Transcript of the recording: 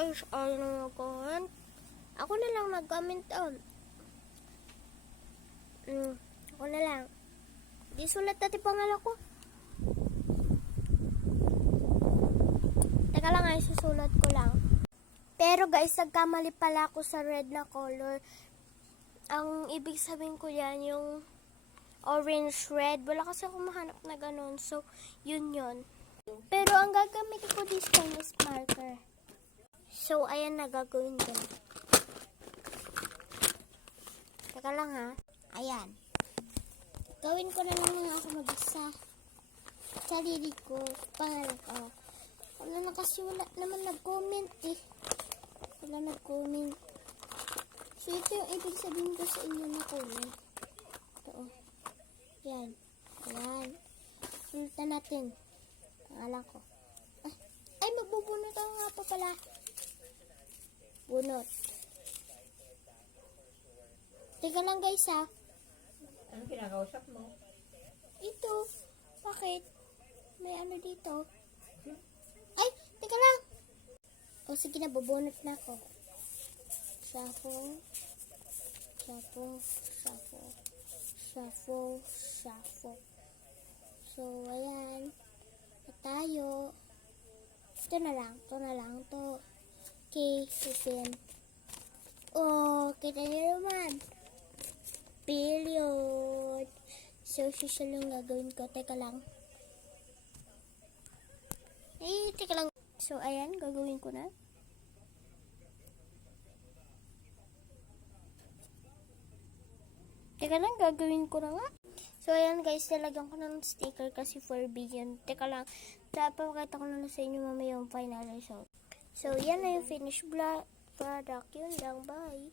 guys, ayaw na mag-comment. Ako na lang nag-comment on. Ako na lang. Di sulat natin pangalan ko. Teka lang ay susulat ko lang. Pero guys, nagkamali pala ako sa red na color. Ang ibig sabihin ko yan, yung orange red. Wala kasi ako mahanap na ganun. So, yun. Pero ang gagamit ko this time is marker. So, ayan na gagawin ko. Teka lang ha. Ayan. Gawin ko na lang ako mag-isa. Sarili ko. Pangalan ko. Wala na kasi wala naman nag-comment eh. Wala nag-comment. So, ito yung ibig sabihin ko sa inyo na comment. Ito oh. Yan. Ayan. Sultan natin. Pangalan ko. Ay, magbubunot ako nga pa pala. Bunot. Teka lang guys ha. Anong kinakausap mo? Ito. Bakit? May ano dito. Ay, teka lang. O sige na, bubunot na ako. Shuffle. Shuffle. Shuffle. Shuffle. Shuffle. So, ayan. At tayo. Ito na lang. To. Okay, open. Oh, kita niyo naman. Period. So, social yung gagawin ko. Teka lang. Teka lang. So, ayan, gagawin ko na. Teka lang, gagawin ko na nga. So, ayan guys, talagyan ko ng sticker kasi for billion. Teka lang, papakita ko na sa inyo mamaya yung final result. So, yan na yung finished product. Yun lang, bye.